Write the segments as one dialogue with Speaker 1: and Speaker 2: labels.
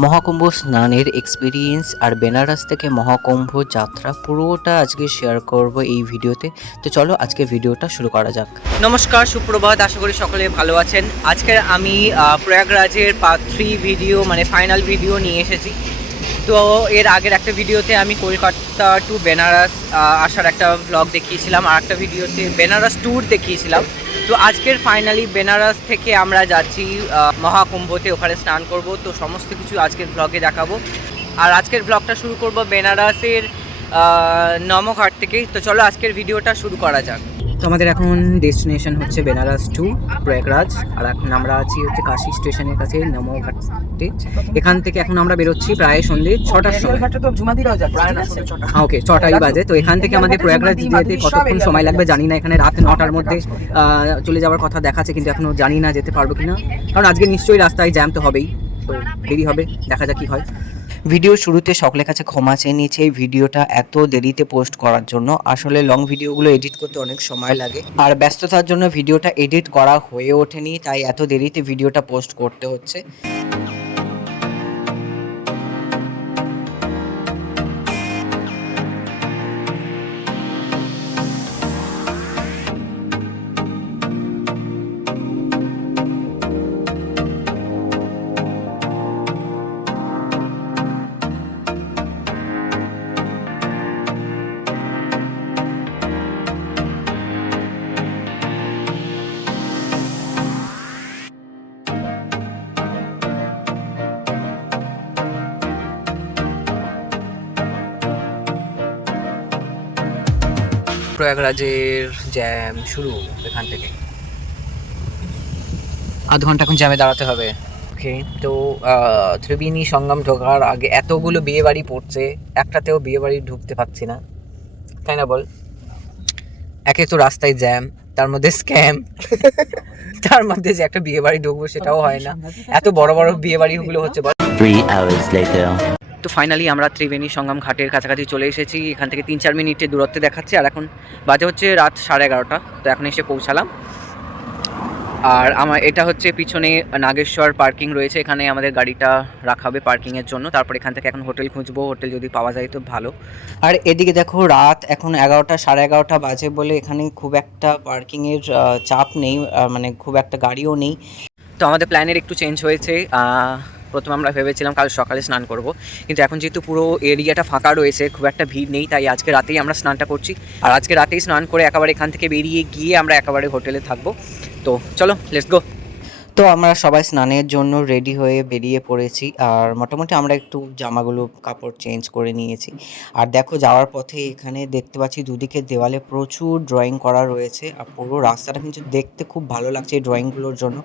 Speaker 1: মহাকুম্ভ স্নানের এক্সপিরিয়েন্স আর বেনারস থেকে মহাকুম্ভ যাত্রা পুরোটা আজকে শেয়ার করব এই ভিডিওতে। তো চলো আজকে ভিডিওটা শুরু করা যাক। নমস্কার, সুপ্রভাত। আশা করি সকলে ভালো আছেন। আজকে আমি প্রয়াগরাজের পার্ট থ্রি ভিডিও মানে ফাইনাল ভিডিও নিয়ে এসেছি। তো এর আগের একটা ভিডিওতে আমি কলকাতা টু বেনারস আসার একটা ব্লগ দেখিয়েছিলাম, আর একটা ভিডিওতে বেনারস ট্যুর দেখিয়েছিলাম। তো আজকের ফাইনালি বেনারস থেকে আমরা যাচ্ছি মহাকুম্ভতে, ওখানে স্নান করব। তো সমস্ত কিছু আজকের ব্লগে দেখাবো। আর আজকের ব্লগটা শুরু করব বেনারসের নমঘাট থেকে তো চলো আজকের ভিডিওটা শুরু করা যাক। তো আমাদের এখন ডেস্টিনেশন হচ্ছে বেনারস টু প্রয়াগরাজ আর এখন আমরা আছি হচ্ছে কাশি স্টেশনের কাছে নমঘাটে এখান থেকে এখন আমরা বেরোচ্ছি প্রায় সন্ধ্যে ছটার সময়। হ্যাঁ ওকে ছটাই বাজে। তো এখান থেকে আমাদের প্রয়াগরাজ যেতে কতক্ষণ সময় লাগবে জানি না এখানে রাত নটার মধ্যে চলে যাওয়ার কথা দেখাচ্ছে কিন্তু এখনও জানি না যেতে পারব কিনা। কারণ আজকে নিশ্চয়ই রাস্তায় জ্যাম তো হবেই। তো দেরি হবে দেখা যাক কি হয়। ভিডিও শুরুতে সকলের কাছে ক্ষমা চেয়ে নিয়েছি। এই ভিডিওটা এত দেরিতে পোস্ট করার জন্য আসলে লং ভিডিওগুলো এডিট করতে অনেক সময় লাগে। আর ব্যস্ততার জন্য ভিডিওটা এডিট করা হয়ে ওঠেনি, তাই এত দেরিতে ভিডিওটা পোস্ট করতে হচ্ছে। প্রয়াগরাজের জ্যাম শুরু এখান থেকে। আধ ঘণ্টা এখন জ্যামে দাঁড়াতে হবে। ওকে তো ত্রিবেণী সঙ্গম ঢোকার আগে এতগুলো বিয়ে বাড়ি পড়ছে একটাতেও বিয়ে বাড়ি ঢুকতে পারছি না। তাই না বল? একে তো রাস্তায় জ্যাম তার মধ্যে স্ক্যাম তার মধ্যে যে একটা বিয়ে বাড়ি ঢুকবো সেটাও হয় না। এত বড় বড় বিয়ে বাড়িগুলো হচ্ছে বল. তো ফাইনালি আমরা ত্রিবেণী সঙ্গম ঘাটের কাছাকাছি চলে এসেছি। এখান থেকে তিন চার মিনিটের দূরত্বে দেখাচ্ছে। আর এখন বাজে হচ্ছে রাত সাড়ে এগারোটা। তো এখন এসে পৌঁছালাম। আর আমার এটা হচ্ছে পিছনে নাগেশ্বর পার্কিং রয়েছে। এখানে আমাদের গাড়িটা রাখা হবে পার্কিংয়ের জন্য। তারপর এখান থেকে এখন হোটেল খুঁজবো। হোটেল যদি পাওয়া যায় তো ভালো। আর এদিকে দেখো রাত এখন এগারোটা, সাড়ে এগারোটা বাজে বলে এখানে খুব একটা পার্কিংয়ের চাপ নেই। মানে খুব একটা গাড়িও নেই। তো আমাদের প্ল্যানের একটু চেঞ্জ হয়েছে। প্রথমে আমরা ভেবেছিলাম কাল সকালে স্নান করব, কিন্তু এখন যেহেতু পুরো এরিয়াটা ফাঁকা রয়েছে, খুব একটা ভিড় নেই, তাই আজকে রাতেই আমরা স্নানটা করছি। আর আজকে রাতেই স্নান করে একেবারে এখান থেকে বেরিয়ে গিয়ে আমরা একেবারে হোটেলে থাকব। তো চলো লেটস গো তো আমরা সবাই স্নানের জন্য রেডি হয়ে বেরিয়ে পড়েছি আর মোটামুটি আমরা একটু জামাগুলো, কাপড় চেঞ্জ করে নিয়েছি। আর দেখো যাওয়ার পথে এখানে দেখতে পাচ্ছি দুদিকে দেওয়ালে প্রচুর ড্রয়িং করা রয়েছে আর পুরো রাস্তাটা কিন্তু দেখতে খুব ভালো লাগছে এই ড্রয়িংগুলোর জন্য।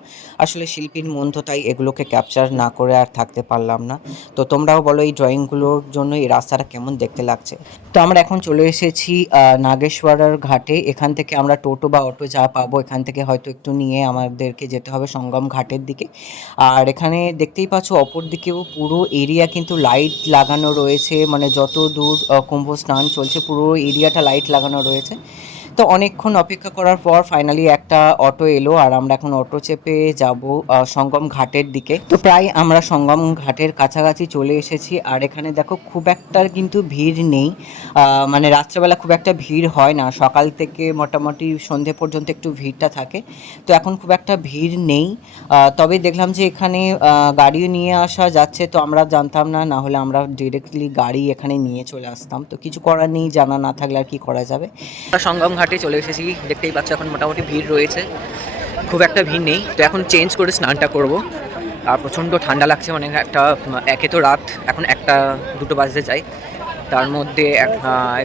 Speaker 1: আসলে শিল্পীর মন তো তাই এগুলোকে ক্যাপচার না করে আর থাকতে পারলাম না। তো তোমরাও বলো এই ড্রয়িংগুলোর জন্য এই রাস্তাটা কেমন দেখতে লাগছে? তো আমরা এখন চলে এসেছি নাগেশ্বরার ঘাটে। এখান থেকে আমরা টোটো বা অটো যা পাবো এখান থেকে হয়তো একটু নিয়ে আমাদেরকে যেতে হবে সঙ্গম ঘাটের দিকে। আর এখানে দেখতেই পাচ্ছ অপর দিকেও পুরো এরিয়া কিন্তু লাইট লাগানো রয়েছে। মানে যত দূর কুম্ভ স্নান চলছে পুরো এরিয়াটা লাইট লাগানো রয়েছে। তো অনেকক্ষণ অপেক্ষা করার পর ফাইনালি একটা অটো এলো আর আমরা এখন অটো চেপে যাব সঙ্গম ঘাটের দিকে। তো প্রায় আমরা সঙ্গম ঘাটের কাছাকাছি চলে এসেছি আর এখানে দেখো খুব একটা কিন্তু ভিড় নেই। মানে রাত্রেবেলা খুব একটা ভিড় হয় না। সকাল থেকে মোটামুটি সন্ধে পর্যন্ত একটু ভিড়টা থাকে। তো এখন খুব একটা ভিড় নেই। তবে দেখলাম যে এখানে গাড়িও নিয়ে আসা যাচ্ছে। তো আমরা জানতাম না না হলে আমরা ডিরেক্টলি গাড়ি এখানে নিয়ে চলে আসতাম। তো কিছু করার নেই, জানা না থাকলে আর কি করা যাবে? সঙ্গম ঘাটে চলে এসেছি। দেখতেই পাচ্ছ এখন মোটামুটি ভিড় রয়েছে। খুব একটা ভিড় নেই। তো এখন চেঞ্জ করে স্নানটা করব। আর প্রচণ্ড ঠান্ডা লাগছে মানে একটা একে তো রাত। এখন একটা, দুটো বাজতে চাই। তার মধ্যে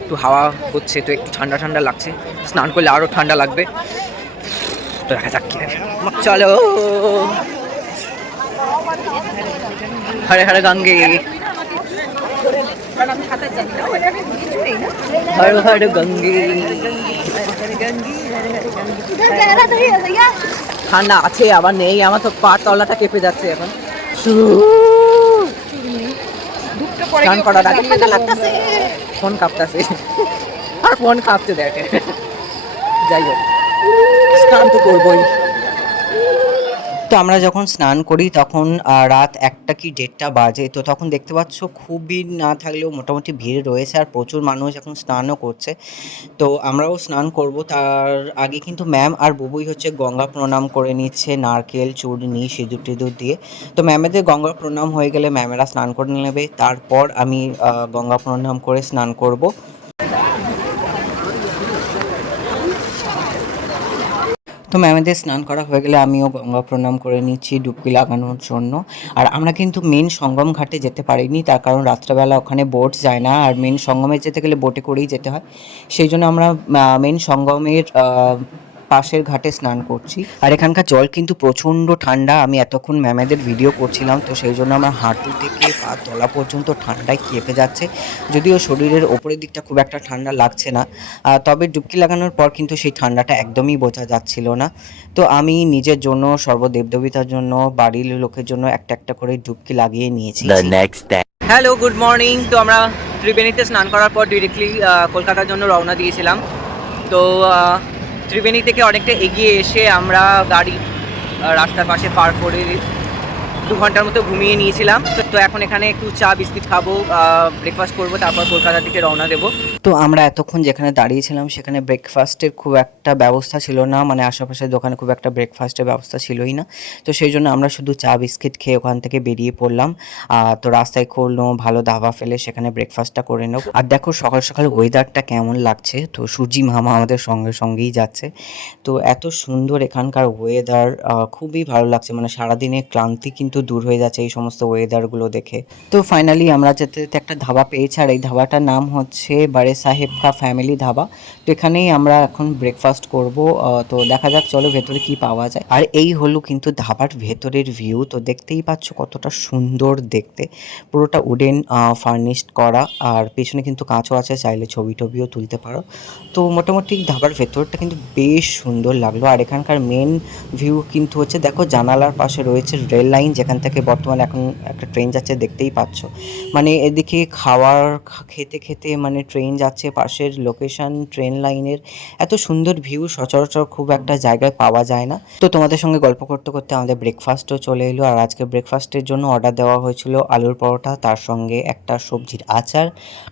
Speaker 1: একটু হাওয়া হচ্ছে, তো একটু ঠান্ডা ঠান্ডা লাগছে। স্নান করলে আরও ঠান্ডা লাগবে। তো দেখা যাক কি। চলো। হরে হরে গঙ্গে। হর হর গঙ্গে ঠান্ডা আছে, আবার নেই, আমার তো পা তলাটা কেঁপে যাচ্ছে এখন। স্নান করার আগে ফোন কাঁপতাছে। আর ফোন কাঁপতে দেখে। যাই হোক, স্নান তো করবোই। তো
Speaker 2: আমরা যখন স্নান করি তখন রাত একটা কি দেড়টা বাজে, তো তখন দেখতে পাচ্ছ খুবই না থাকলেও মোটামুটি ভিড় রয়েছে আর প্রচুর মানুষ এখন স্নানও করছে। তো আমরাও স্নান করব। তার আগে কিন্তু ম্যাম আর বুবুই হচ্ছে গঙ্গা প্রণাম করে নিচ্ছে, নারকেল চূর্ণি সিঁদুর টিঁদুর দিয়ে। তো ম্যামেদের গঙ্গা প্রণাম হয়ে গেলে ম্যামেরা স্নান করে নেবে। তারপর আমি গঙ্গা প্রণাম করে স্নান করব। তো ম্যামেদের স্নান করা হয়ে গেলে আমিও গঙ্গা প্রণাম করে নিচ্ছি ডুবকি লাগানোর জন্য। আর আমরা কিন্তু মেন সঙ্গম ঘাটে যেতে পারিনি, তার কারণ রাত্রেবেলা ওখানে বোট যায় না, আর মেন সঙ্গমে যেতে গেলে বোটে করেই যেতে হয়। সেই জন্য আমরা মেন সঙ্গমের পাশের ঘাটে স্নান করছি। আর এখানকার জল কিন্তু প্রচণ্ড ঠান্ডা। আমি এতক্ষণ ম্যামেদের ভিডিও করছিলাম তো সেই জন্য আমার হাঁটু থেকে পা তলা পর্যন্ত ঠান্ডায় কেঁপে যাচ্ছে। যদিও শরীরের ওপরের দিকটা খুব একটা ঠান্ডা লাগছে না। তবে ডুবকি লাগানোর পর কিন্তু সেই ঠান্ডাটা একদমই বোঝা যাচ্ছিল না। তো আমি নিজের জন্য সর্বদেবদেবিতার জন্য বাড়ির লোকের জন্য একটা একটা করে ডুবকি লাগিয়ে নিয়েছি। হ্যালো গুড মর্নিং তো আমরা ত্রিবেণীতে স্নান করার পর ডিরেক্টলি কলকাতার জন্য রওনা দিয়েছিলাম। তো ত্রিবেণী থেকে অনেকটা এগিয়ে এসে আমরা গাড়ি রাস্তার পাশে পার করে দু ঘণ্টার মতো ঘুমিয়ে নিয়েছিলাম। তো- এখন এখানে একটু চা, বিস্কিট খাব ব্রেকফাস্ট করব, তারপর কলকাতার দিকে রওনা দেবো। তো আমরা এতক্ষণ যেখানে দাঁড়িয়েছিলাম, সেখানে ব্রেকফাস্টের খুব একটা ব্যবস্থা ছিল না। মানে আশেপাশের দোকানে খুব একটা ব্রেকফাস্টের ব্যবস্থা ছিলই না। তো সেই জন্য আমরা শুধু চা, বিস্কিট খেয়ে ওখান থেকে বেরিয়ে পড়লাম। তো রাস্তায় কোনো ভালো ধাবা ফেলে সেখানে ব্রেকফাস্টটা করে নেব আর দেখো সকাল সকাল ওয়েদারটা কেমন লাগছে। তো সূর্যি মামা আমাদের সঙ্গে সঙ্গেই যাচ্ছে। তো এত সুন্দর এখানকার ওয়েদার খুবই ভালো লাগছে। মানে সারাদিনের ক্লান্তি কিন্তু দূর হয়ে যাচ্ছে এই সমস্ত ওয়েদারগুলো দেখে। তো ফাইনালি আমরা যেতে যেতে একটা ধাবা পেয়েছি। আর এই ধাবাটার নাম হচ্ছে বারে সাহেব কা ফ্যামিলি ধাবা। তো এখানেই আমরা এখন ব্রেকফাস্ট করব। তো দেখা যাক, চলো ভেতরে কি পাওয়া যায়। আর এই হলো কিন্তু ধাবার ভেতরের ভিউ তো দেখতেই পাচ্ছ কতটা সুন্দর দেখতে। পুরোটা উডেন ফার্নিশড করা। আর পেছনে কিন্তু কাঁচও আছে, চাইলে ছবি টবিও তুলতে পারো। তো মোটামুটি ধাবার ভেতরটা কিন্তু বেশ সুন্দর লাগল। আর এখানকার মেন ভিউ কিন্তু হচ্ছে, দেখো, জানালার পাশে রয়েছে রেল লাইন যেখান থেকে বর্তমানে এখন একটা ট্রেন যাচ্ছে, দেখতেই পাচ্ছ। মানে এদিকে খাওয়ার খেতে খেতে মানে ট্রেন যাচ্ছে পাশের লোকেশন ট্রেন লাইনের এত সুন্দর ভিউ সচরাচর খুব একটা জায়গায় পাওয়া যায় না। তো তোমাদের সঙ্গে গল্প করতে করতে আমাদের ব্রেকফাস্টও চলে এলো। আর আজকে ব্রেকফাস্টের জন্য অর্ডার দেওয়া হয়েছিল আলুর পরোটা, তার সঙ্গে একটা সবজির আচার,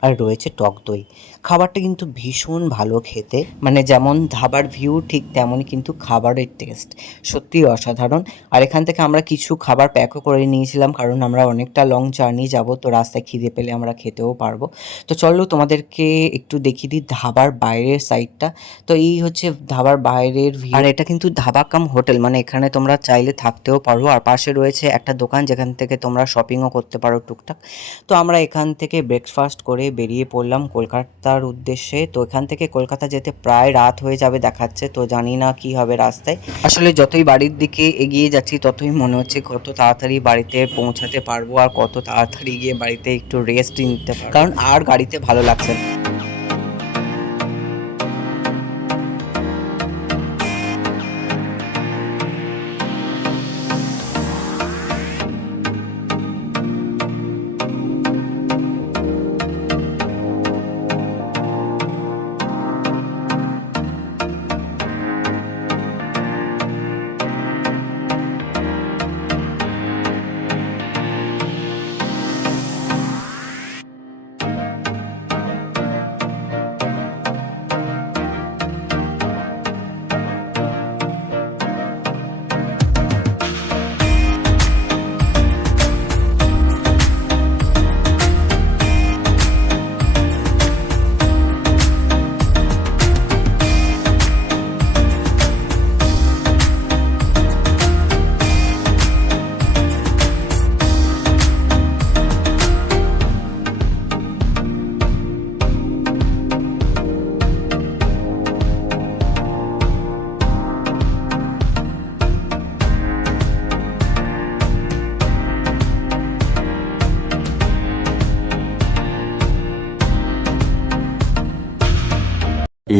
Speaker 2: আর রয়েছে টক দই। খাবারটা কিন্তু ভীষণ ভালো খেতে। মানে যেমন ধাবার ভিউ ঠিক তেমনই কিন্তু খাবারের টেস্ট সত্যি অসাধারণ। আর এখান থেকে আমরা কিছু খাবার প্যাকও করে নিয়েছিলাম, কারণ আমরা অনেকটা লং জার্নি যাব, তো রাস্তায় খিদে পেলে আমরা খেতেও পারব। তো চলো তোমাদেরকে একটু দেখিয়ে দিই ধাবার বাইরের সাইডটা তো এই হচ্ছে ধাবার বাইরের view। আর এটা কিন্তু ধাবা কাম হোটেল মানে এখানে তোমরা চাইলে থাকতেও পারো। আর পাশে রয়েছে একটা দোকান, যেখান থেকে তোমরা শপিংও করতে পারো টুকটাক। তো আমরা এখান থেকে ব্রেকফাস্ট করে বেরিয়ে পড়লাম কলকাতার উদ্দেশ্যে। তো এখান থেকে কলকাতা যেতে প্রায় রাত হয়ে যাবে দেখাচ্ছে। তো জানি না কি হবে রাস্তায়। আসলে যতই বাড়ির দিকে এগিয়ে যাচ্ছি, ততই মনে হচ্ছে কত তাড়াতাড়ি বাড়িতে পৌঁছাতে পারব। আর কত তাড়াতাড়ি গিয়ে বাড়িতে একটু রেস্ট নিতে পারব। কারণ আর গাড়িতে ভালো লাগছে না।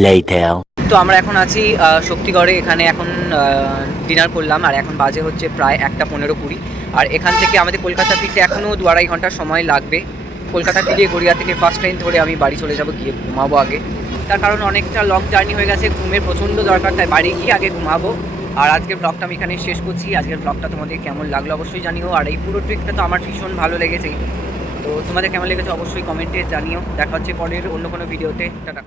Speaker 3: Later.
Speaker 2: তো আমরা এখন আছি শক্তিগড়ে। এখানে এখন ডিনার করলাম, আর এখন বাজে হচ্ছে প্রায় একটা পনেরো কুড়ি। আর এখান থেকে আমাদের কলকাতা ফিরতে এখনও দু আড়াই ঘণ্টা সময় লাগবে। কলকাতা ফিরে গড়িয়া থেকে ফার্স্ট ট্রেন ধরে আমি বাড়ি চলে যাব, গিয়ে ঘুমাবো আগে। তার কারণ অনেকটা লং জার্নি হয়ে গেছে, ঘুমের প্রচণ্ড দরকার, তাই বাড়ি গিয়ে আগে ঘুমাবো।
Speaker 1: আর আজকের ব্লগটা আমি এখানে শেষ করছি। আজকের ব্লগটা তোমাদের কেমন লাগল অবশ্যই জানিও। আর এই পুরো ট্রিপটা তো আমার ভীষণ ভালো লেগেছে তো তোমাদের কেমন লেগেছে অবশ্যই কমেন্টে জানিও। দেখা হচ্ছে পরের অন্য কোনো ভিডিওতে টাটা।